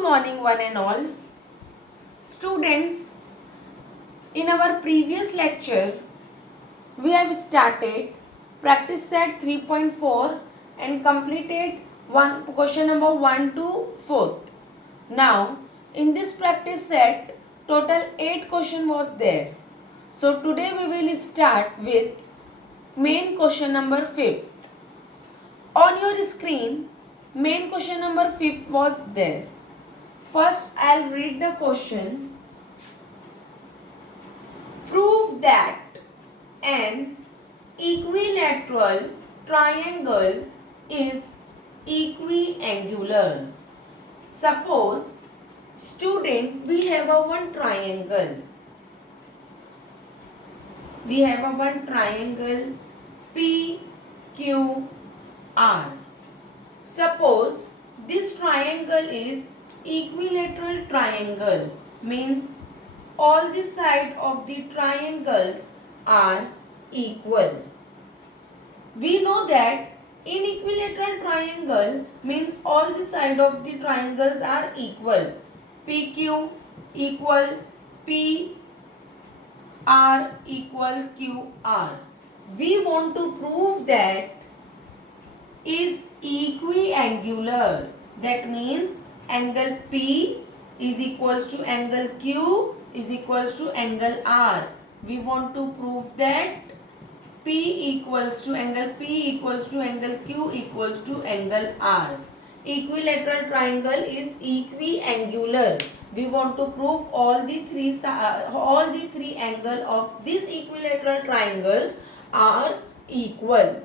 Good morning one and all. Students, in our previous lecture, we have started practice set 3.4 and completed question number 1 to 4th. Now, in this practice set, total 8 question was there. So, today we will start with main question number 5th. On your screen, main question number 5th was there. First, I'll read the question. Prove that an equilateral triangle is equiangular. Suppose, student, we have a one triangle. We have a one triangle PQR. Suppose this triangle is equilateral triangle, means all the sides of the triangles are equal. We know that in equilateral triangle means all the sides of the triangles are equal. PQ equal PR equal QR. We want to prove that is equiangular. That means angle P is equals to angle Q is equals to angle R. We want to prove that P equals to angle P equals to angle Q equals to angle R. Equilateral triangle is equiangular. We want to prove all the three angles of these equilateral triangles are equal.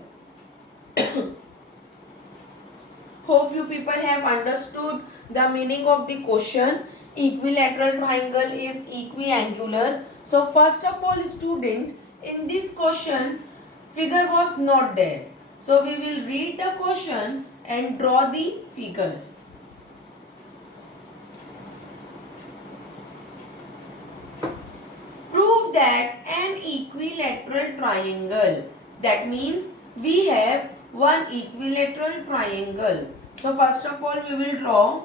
Hope you people have understood the meaning of the question. Equilateral triangle is equiangular. So first of all, student, in this question figure was not there. So we will read the question and draw the figure. Prove that an equilateral triangle. That means we have one equilateral triangle. So first of all, we will draw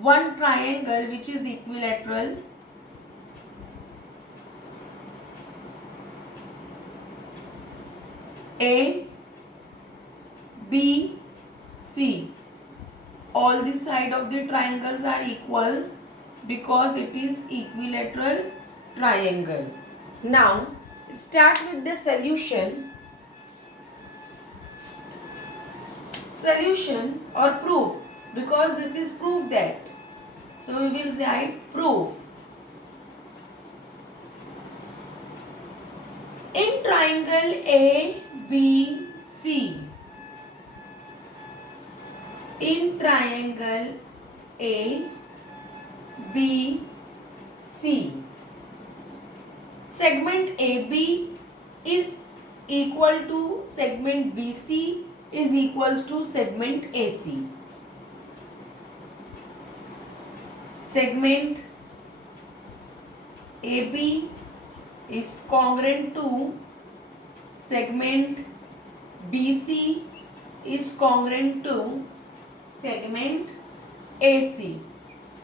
one triangle which is equilateral. A, B, C. All the sides of the triangles are equal because it is equilateral triangle. Now, start with the solution. Solution or proof, because this is proof that. So we will write proof. In triangle ABC, in triangle ABC, segment AB is equal to segment BC is equals to segment AC. Segment AB is congruent to segment BC is congruent to segment AC.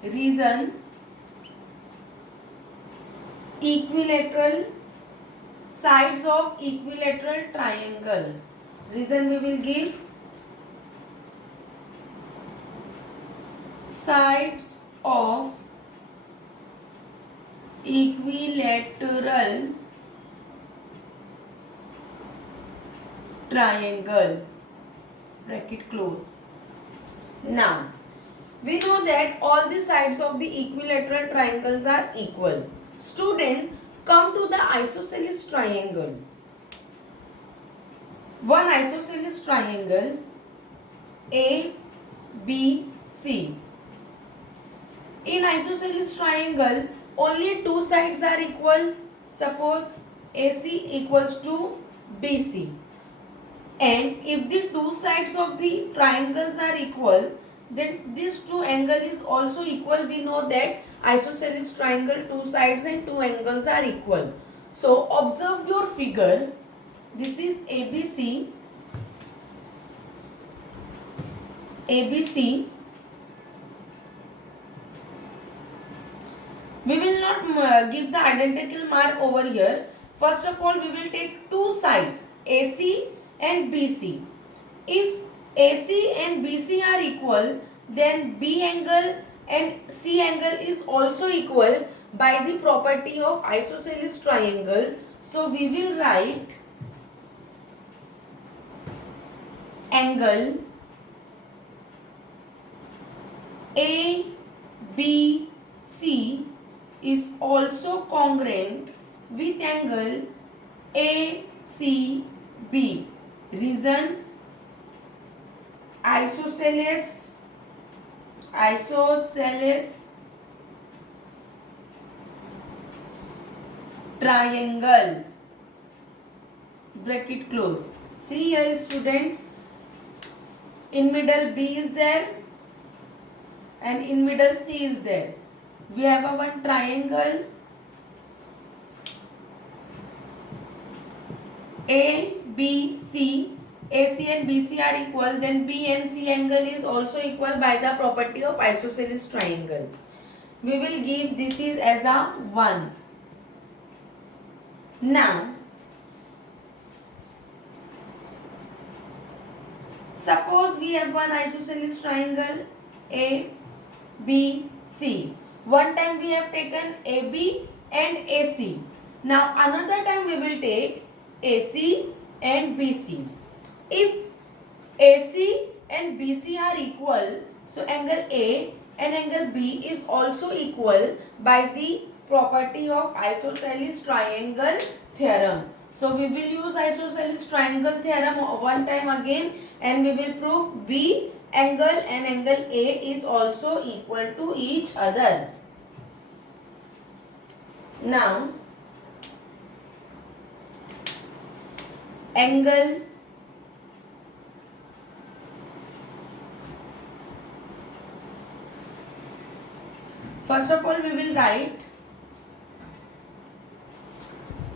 Reason: equilateral sides of equilateral triangle. Reason we will give: sides of equilateral triangle. Bracket close. Now, we know that all the sides of the equilateral triangles are equal. Student, come to the isosceles triangle. One isosceles triangle ABC. In isosceles triangle, only two sides are equal. Suppose AC equals to BC. And if the two sides of the triangles are equal, then this two angle is also equal. We know that isosceles triangle, two sides and two angles are equal. So observe your figure. This is ABC. give the identical mark over here. First of all, we will take two sides, AC and BC. If AC and BC are equal, then B angle and C angle is also equal by the property of isosceles triangle. So we will write angle ABC is also congruent with angle ACB. Reason: isosceles triangle, bracket close. See here student, in middle B is there and in middle C is there. We have a one triangle ABC. AC and BC are equal, then B and C angle is also equal by the property of isosceles triangle. We will give this is as a 1. Now, suppose we have one isosceles triangle ABC. One time we have taken AB and AC. Now another time we will take AC and BC. If AC and BC are equal, so angle A and angle B is also equal by the property of isosceles triangle theorem. So we will use isosceles triangle theorem one time again, and we will prove B angle and angle A is also equal to each other. Now, angle first of all we will write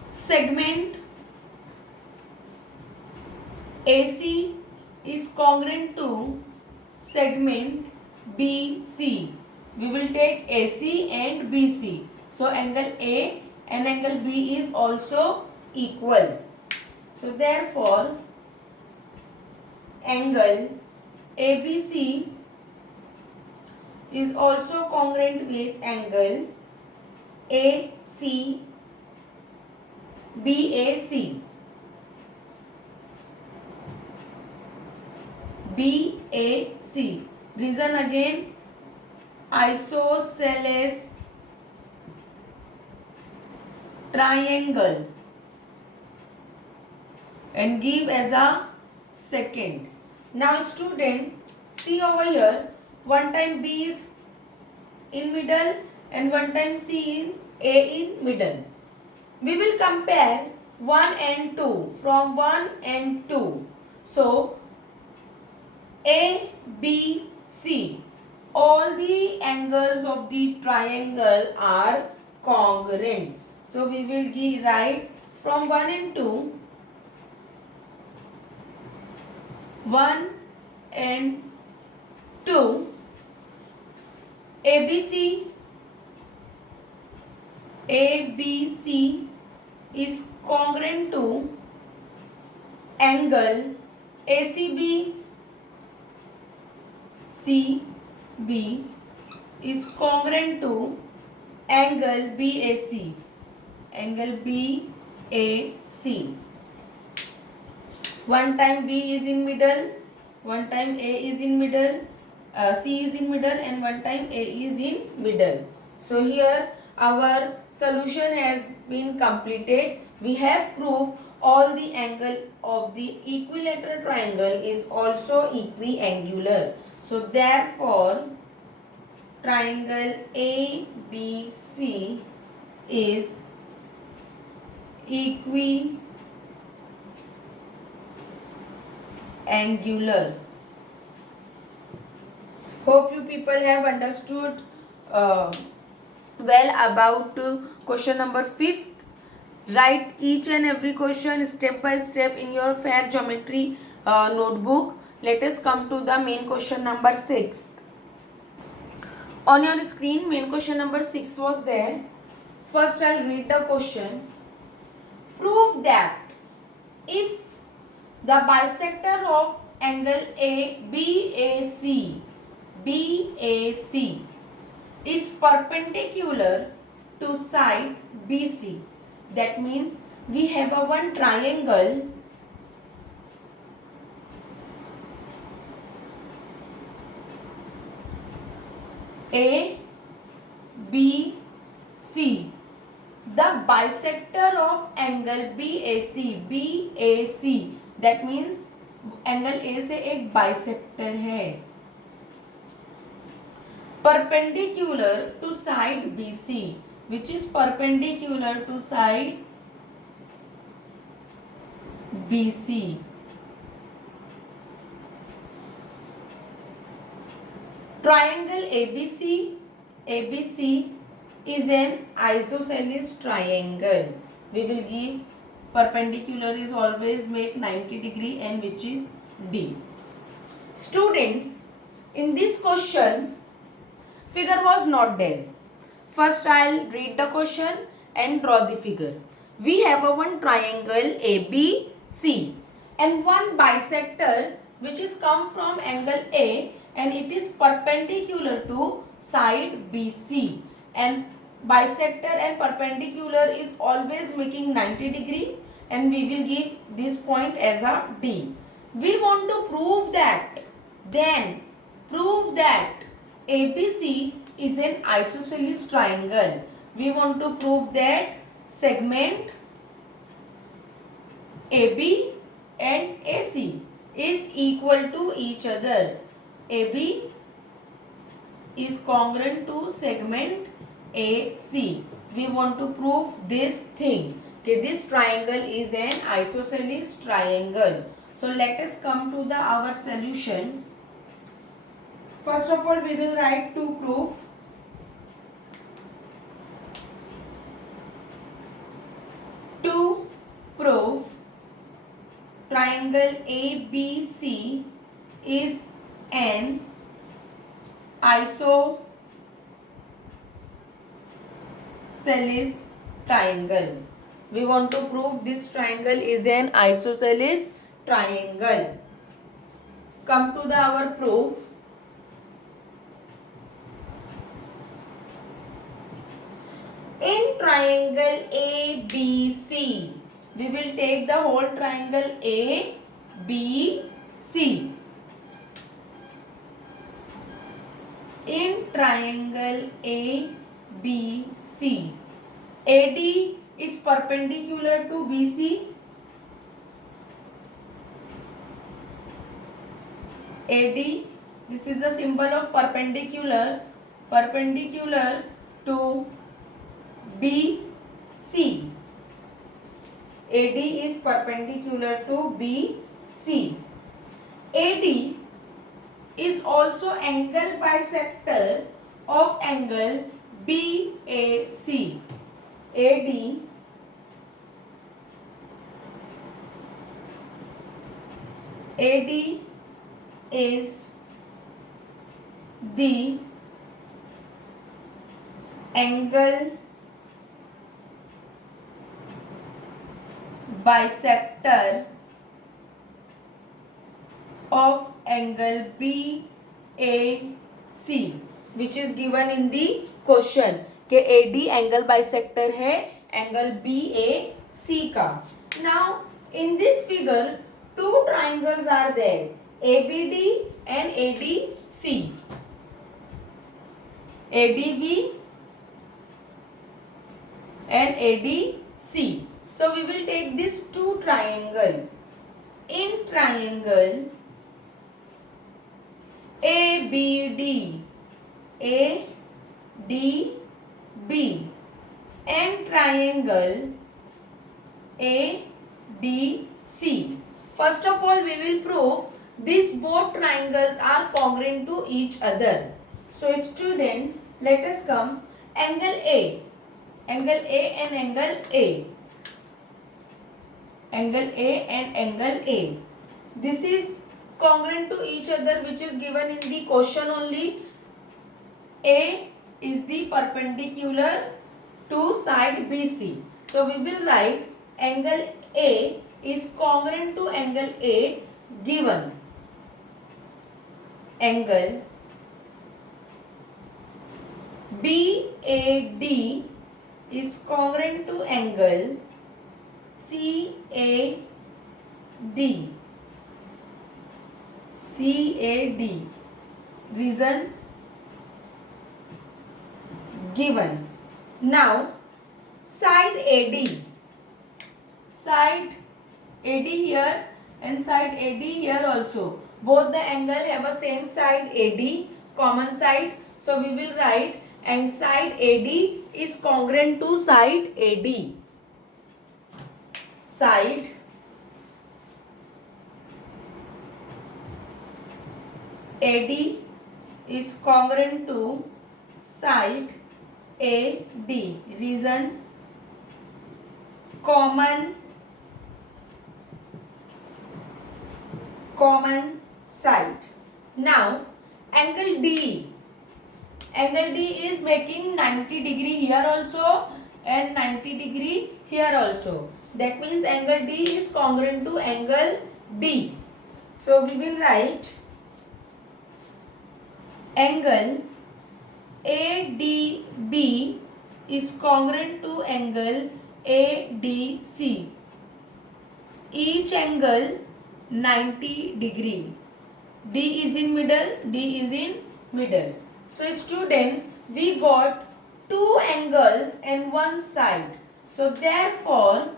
segment AC is congruent to segment BC. We will take AC and BC. So angle A and angle B is also equal. So therefore angle ABC is also congruent with angle AC BAC. BAC. Reason again, isosceles triangle, and give as a second. Now student, see over here, one time B is in middle and one time C in A in middle. We will compare 1 and 2 from 1 and 2. So A, B, C, all the angles of the triangle are congruent. So we will write from 1 and 2, 1 and 2, ABC is congruent to angle ACB. CB is congruent to angle BAC. Angle BAC. One time B is in middle, one time A is in middle, C is in middle, and one time A is in middle. So here our solution has been completed. We have proved all the angle of the equilateral triangle is also equiangular. So therefore triangle ABC is equiangular. Hope you people have understood well about question number 5th. Write each and every question step by step in your fair geometry notebook. Let us come to the main question number 6. On your screen, main question number 6 was there. First I'll read the question. Prove that if the bisector of angle BAC is perpendicular to side BC. That means we have a one triangle ABC. The bisector of angle BAC, that means angle A से एक bisector है, perpendicular to side BC, which is perpendicular to side BC. Triangle ABC is an isosceles triangle. We will give perpendicular is always make 90 degree and which is D. Students, in this question figure was not there. First I'll read the question and draw the figure. We have a one triangle ABC and one bisector which is come from angle A and it is perpendicular to side BC, and bisector and perpendicular is always making 90 degree and we will give this point as a D. We want to prove that, then prove that ABC is an isosceles triangle. We want to prove that segment AB and AC is equal to each other. AB is congruent to segment AC. We want to prove this thing. Okay, this triangle is an isosceles triangle. So let us come to our solution. First of all, we will write to prove. To prove triangle ABC is an isosceles triangle. We want to prove this triangle is an isosceles triangle. Come to our proof. In triangle ABC, we will take the whole triangle ABC. In triangle ABC, AD is perpendicular to BC. AD, this is the symbol of perpendicular to BC. AD is perpendicular to BC. AD is also angle bisector of angle BAC. AD is the angle bisector of angle BAC, which is given in the question कि AD angle bisector है angle BAC का. Now in this figure two triangles are there, ABD and ADC. ADB and ADC. So we will take this two triangle. In triangle ABD, ADB and triangle ADC. First of all, we will prove these both triangles are congruent to each other. So student, let us come angle A and angle A. Angle A and angle A. This is congruent to each other, which is given in the question only. A is the perpendicular to side BC. So we will write angle A is congruent to angle A given angle BAD is congruent to angle CAD. Reason given. Now side AD here and side AD here also. Both the angle have a same side AD, common side. So we will write and side AD is congruent to side AD. Side AD is congruent to side AD. Reason common side. Now angle D. Angle D is making 90 degree here also and 90 degree here also. That means angle D is congruent to angle D. So we will write angle ADB is congruent to angle ADC. Each angle 90 degree. D is in middle. So student, we got two angles and one side. So therefore,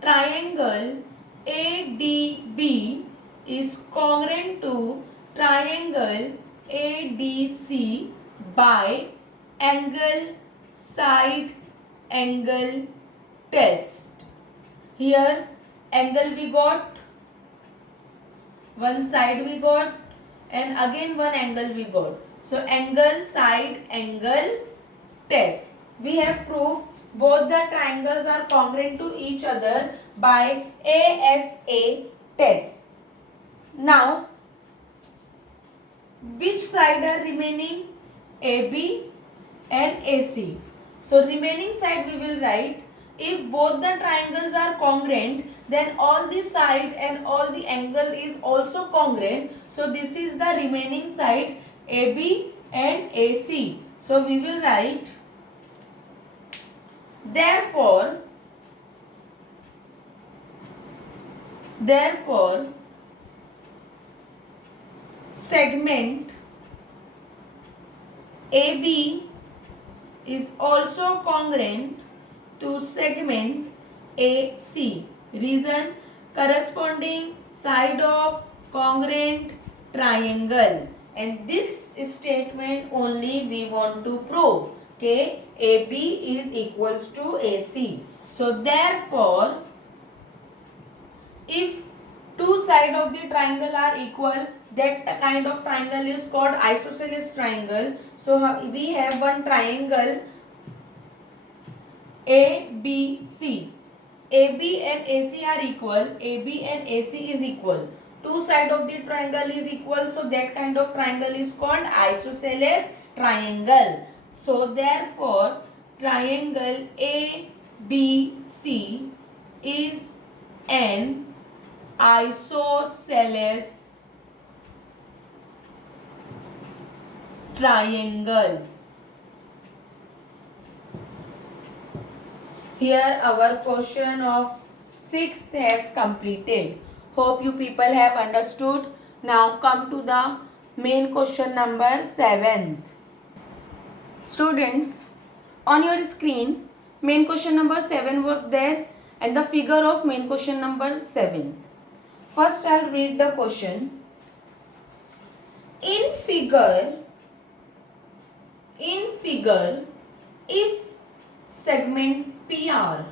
triangle ADB is congruent to triangle ADC by angle side angle test. Here angle we got, one side we got and again one angle we got. So angle side angle test. We have proved both the triangles are congruent to each other by ASA test. Now which side are remaining? AB and AC. So remaining side we will write, if both the triangles are congruent, then all the side and all the angle is also congruent. So this is the remaining side AB and AC. So we will write, therefore segment AB is also congruent to segment AC. Reason, corresponding side of congruent triangle. And this statement only we want to prove. Okay, AB is equals to AC. So therefore, if two sides of the triangle are equal, that kind of triangle is called isosceles triangle. So we have one triangle ABC. AB and AC are equal. AB and AC is equal. Two sides of the triangle is equal. So that kind of triangle is called isosceles triangle. So therefore, triangle ABC is an isosceles triangle. Here our question of 6th has completed. Hope you people have understood. Now come to the main question number 7th. Students, on your screen, main question number 7 was there and the figure of main question number 7. First I'll read the question. In figure, if segment PR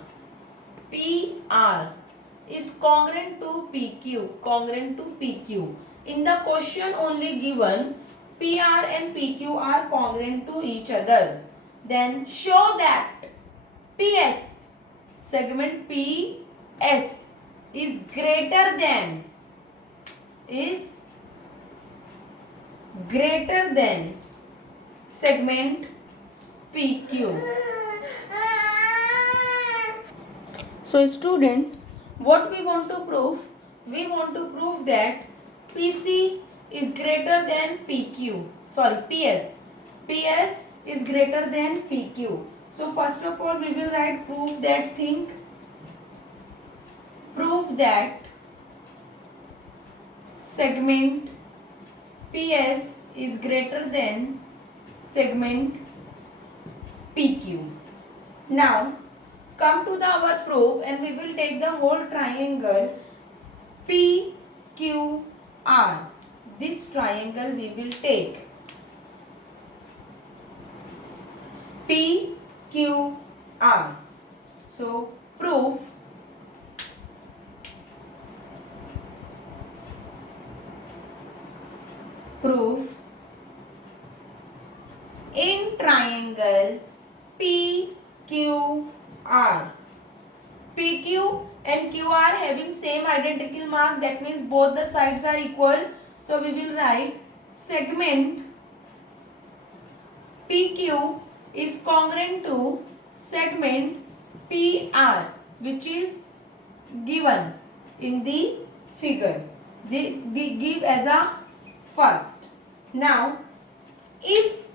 is congruent to PQ. In the question only given PR and PQ are congruent to each other. Then show that PS, segment PS is greater than segment PQ. So students, what we want to prove? We want to prove that PC is greater than PQ. Sorry, PS. PS is greater than PQ. So first of all, we will write prove that thing. Prove that segment PS is greater than segment PQ. Now come to our proof and we will take the whole triangle PQR. This triangle we will take PQR. So proof in triangle PQR. PQ and QR having same identical mark, that means both the sides are equal. So we will write segment PQ is congruent to segment PR, which is given in the figure. They give as a first. Now, if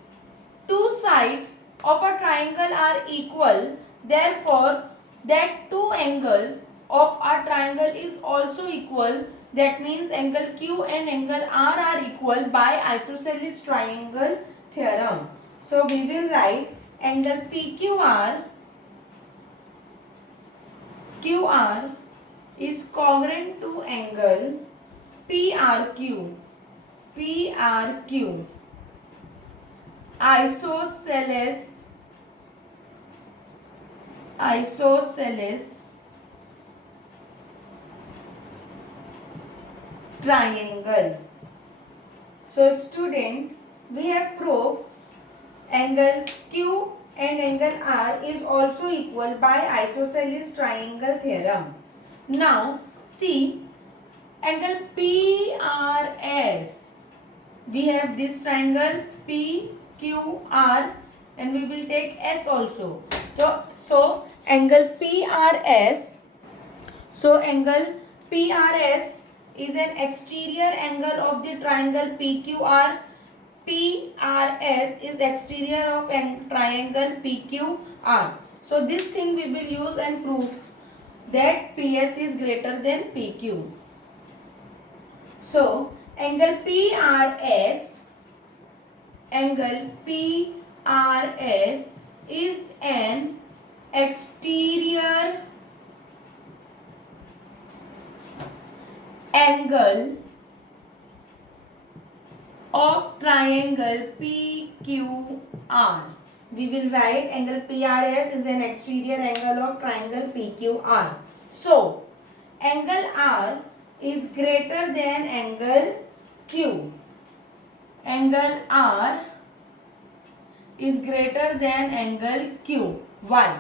two sides of a triangle are equal, therefore that two angles of a triangle is also equal. That means angle Q and angle R are equal by isosceles triangle theorem. So we will write angle PQR QR is congruent to angle PRQ. PRQ isosceles triangle. So student, we have proved angle Q and angle R is also equal by isosceles triangle theorem. Now see angle PRS. We have this triangle PQR and we will take S also. So angle PRS. So angle PRS is an exterior angle of the triangle PQR. PRS is exterior of triangle PQR. So this thing we will use and prove that PS is greater than PQ. So angle PRS is an exterior angle of triangle PQR. We will write angle PRS is an exterior angle of triangle PQR. So angle R is greater than angle Q. Angle R is greater than angle Q. Why?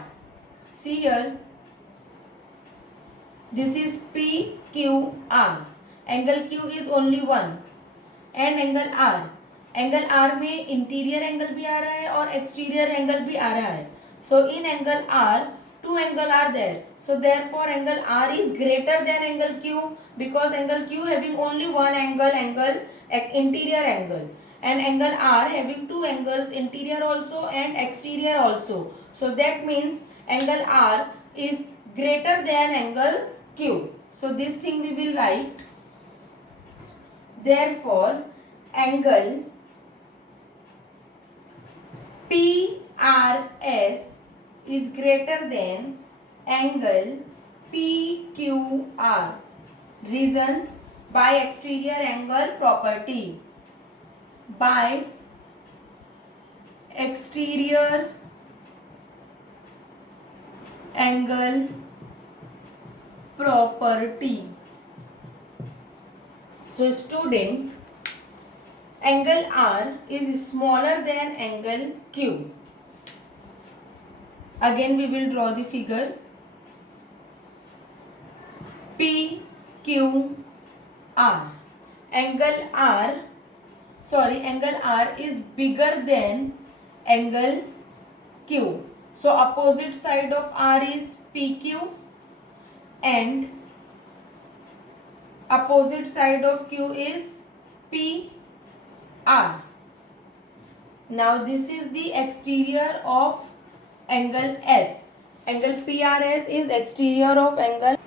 See here. This is PQR. Angle Q is only one. And angle R. Angle R में interior angle भी आ रहा है और exterior angle भी आ रहा है. So in angle R, two angle are there. So therefore angle R is greater than angle Q, because angle Q having only one angle interior angle, and angle R having two angles, interior also and exterior also. So that means angle R is greater than angle Q. So this thing we will write. Therefore angle PRS is greater than angle PQR. Reason: by exterior angle property. By exterior angle property. So student, angle R is smaller than angle Q. Again we will draw the figure. PQR. Angle R is bigger than angle Q. So opposite side of R is PQ and opposite side of Q is PR. Now this is the exterior of angle S. Angle PRS is exterior of angle.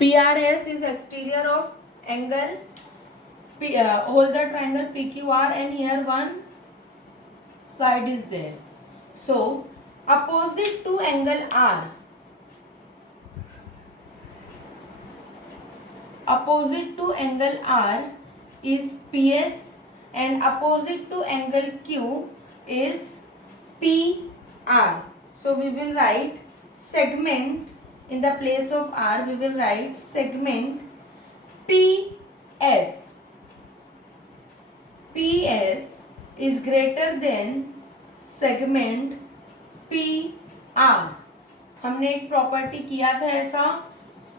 PRS is exterior of angle. Hold the triangle PQR and here one side is there. So opposite to angle R. Opposite to angle R is PS and opposite to angle Q is PR. So we will write segment in the place of R. We will write segment PS. PS is greater than segment PR. हमने एक property किया था ऐसा,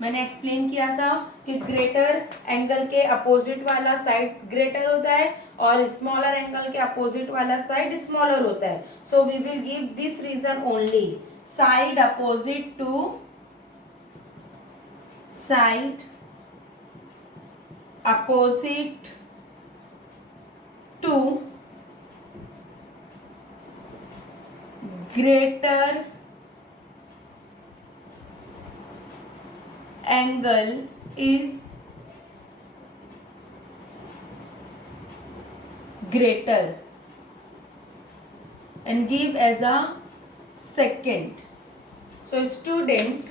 मैंने explain किया था कि greater angle के अपोजिट वाला साइड ग्रेटर होता है और स्मॉलर एंगल के अपोजिट वाला साइड स्मॉलर होता है. So we will give this reason only. Side opposite to side opposite to greater angle is greater and give as a second. So student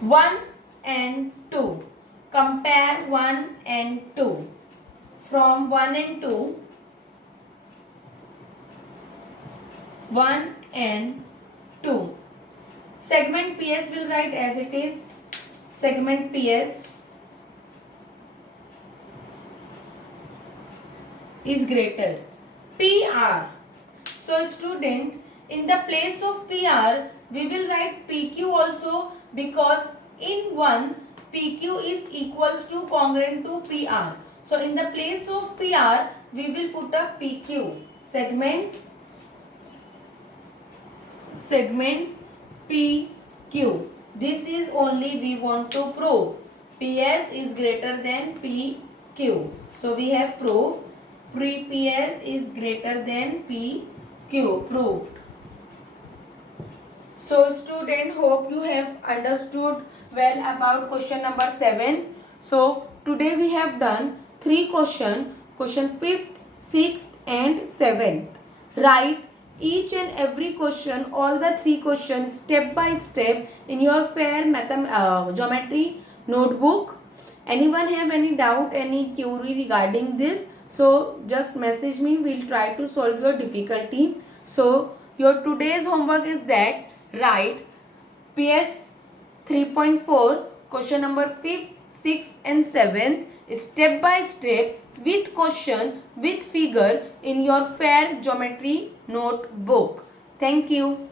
1 and 2, compare 1 and 2. From 1 and 2, 1 and 2. Segment PS will write as it is. Segment PS is greater. PR. So student, in the place of PR, we will write PQ also because in one PQ is equals to congruent to PR. So in the place of PR, we will put a PQ. Segment PQ. This is only we want to prove. PS is greater than PQ. So we have proved PS is greater than PQ. Proved. So student, hope you have understood well about question number 7. So today we have done 3 questions. Question 5th, 6th and 7th. Write each and every question, all the 3 questions step by step in your fair geometry notebook. Anyone have any doubt, any query regarding this? So just message me, we'll try to solve your difficulty. So your today's homework is that write PS 3.4 question number 5th, 6th and 7th step by step with question with figure in your fair geometry notebook. Thank you.